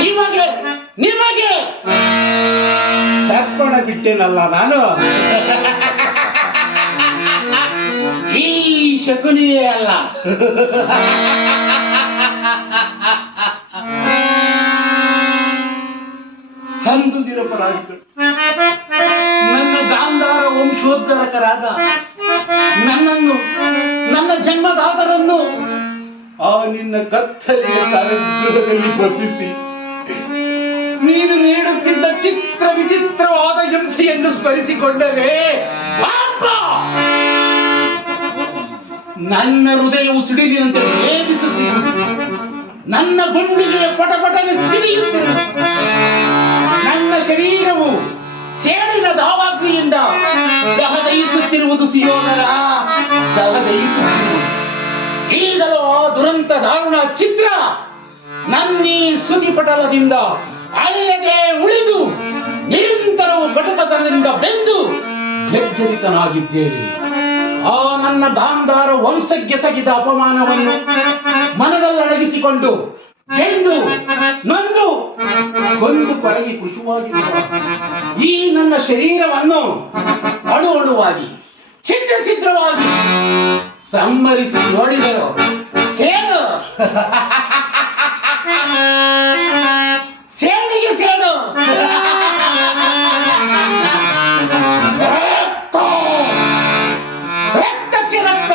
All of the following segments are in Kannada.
ನಿಮಗೆ ನಿಮಗೆ ತರ್ಪಣ ಬಿಟ್ಟೇನಲ್ಲ ನಾನು. ಈ ಶಕುನಿಯೇ ಅಲ್ಲ. ಅಂದು ನಿರಪರಾಧಿಗಳು ನನ್ನ ಗಾಂಧಾರ ವಂಶೋದ್ಧಾರಕರಾದ ನನ್ನನ್ನು, ನನ್ನ ಜನ್ಮದಾತರನ್ನು ಆ ನಿನ್ನ ಕತ್ತಲೆಯ ಕಾರಾಗೃಹದಲ್ಲಿ ಬಂಧಿಸಿ ನೀನು ನೀಡುತ್ತಿದ್ದ ಚಿತ್ರ ವಿಚಿತ್ರವಾದ ಹಿಂಸೆಯನ್ನು ಸ್ಮರಿಸಿಕೊಂಡರೆ ಪಾಪ! ನನ್ನ ಹೃದಯವು ಸಿಡಿಲಿನಂತೆ ವೇದಿಸುತ್ತಿದೆ. ನನ್ನ ಗುಂಡಿಗೆಯ ಪಟಪಟನೆ ಸಿಡಿಯುತ್ತಿದೆ. ನನ್ನ ಶರೀರವು ಸೇಡಿನ ದಾವಾಗ್ನಿಯಿಂದ ದಹದಯಿಸುತ್ತಿರುವುದು ಸಿಯೋನರ, ದಹದಯಿಸುತ್ತಿರುವುದು. ಈಗಲೂ ಆ ದುರಂತ ದಾರುಣ ಚಿತ್ರ ನನ್ನೀ ಸುದಿಪಟಲದಿಂದ ಅಳೆಯದೆ ಉಳಿದು ನಿರಂತರವು ಘಟಕದಿಂದ ಬೆಂದು ಜರ್ಜರಿತನಾಗಿದ್ದೇನೆ. ಆ ನನ್ನ ಗಾಂಧಾರ ವಂಶಕ್ಕೆ ಸಗಿದ ಅಪಮಾನವನ್ನು ಮನದಲ್ಲಡಗಿಸಿಕೊಂಡು ಬೆಂದು ನೊಂದು ಕೊಂದು ಕೊರಗಿ ಕೃಶುವಾಗಿರುವ ಈ ನನ್ನ ಶರೀರವನ್ನು ಅಣು ಅಣುವಾಗಿ ಛಿದ್ರ ಛಿದ್ರವಾಗಿ ಸಂಹರಿಸಿ ನೋಡಿದರು ಸೇಡು, ಸೇಡಿಗೆ ಸೇಡು. ರಕ್ತಕ್ಕೆ ರಕ್ತ,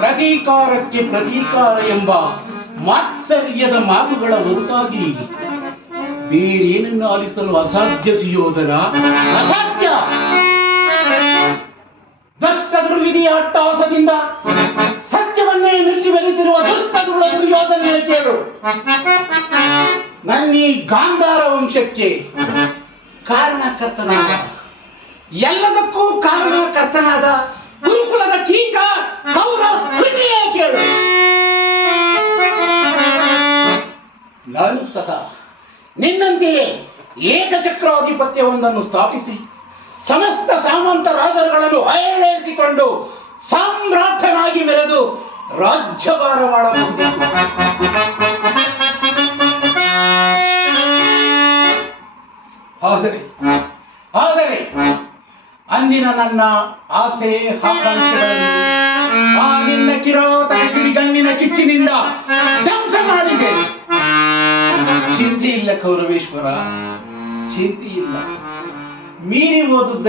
ಪ್ರತೀಕಾರಕ್ಕೆ ಪ್ರತೀಕಾರ ಎಂಬ ಮಾತ್ಸರ್ಯದ ಮಾತುಗಳ ಹೊರತಾಗಿ ಬೇರೇನನ್ನು ಆಲಿಸಲು ಅಸಾಧ್ಯ ಸಿಯೋದರ, ಅಸಾಧ್ಯ. ದುಷ್ಟ ದುರ್ವಿಧಿಯ ಅಟ್ಟಹಾಸದಿಂದ ಸತ್ಯವನ್ನೇ ನುಗ್ಗಿ ಬೆರೆತಿರುವ ದುಷ್ಟ ದುರ್ಯೋಧನೆಯ ಕೇಳು. ನನ್ನೀ ಗಾಂಧಾರ ವಂಶಕ್ಕೆ ಕಾರಣಕರ್ತನಾದ, ಎಲ್ಲದಕ್ಕೂ ಕಾರಣಕರ್ತನಾದ ಗುರುಕುಲದ ಕೀಟ ಕೌರ ವಿಧಿಯೇ ಕೇಳು. ನಾನು ಸಹ ನಿನ್ನಂತೆಯೇ ಏಕಚಕ್ರಾಧಿಪತ್ಯವೊಂದನ್ನು ಸ್ಥಾಪಿಸಿ ಸಮಸ್ತ ಸಾಮಂತ ರಾಜರುಗಳನ್ನು ಅಯಲೈಸಿಕೊಂಡು ಸಾಮ್ರಾಟನಾಗಿ ಮೆರೆದು ರಾಜ್ಯಭಾರ ಮಾಡಬಹುದು. ಆದರೆ ಅಂದಿನ ನನ್ನ ಆಸೆ ಆಕಾಂಕ್ಷೆಗಳನ್ನು ಆ ನಿನ್ನ ಕಿರಾತಕ ಕಿಡಿಗಣ್ಣಿನ ಕಿಚ್ಚಿನಿಂದ ಧ್ವಂಸ ಮಾಡಿದೆ. ಚಿಂತೆ ಇಲ್ಲ ಕೌರವೇಶ್ವರ, ಚಿಂತೆ ಇಲ್ಲ. ಮೀರಿ ಓದುತ್ತ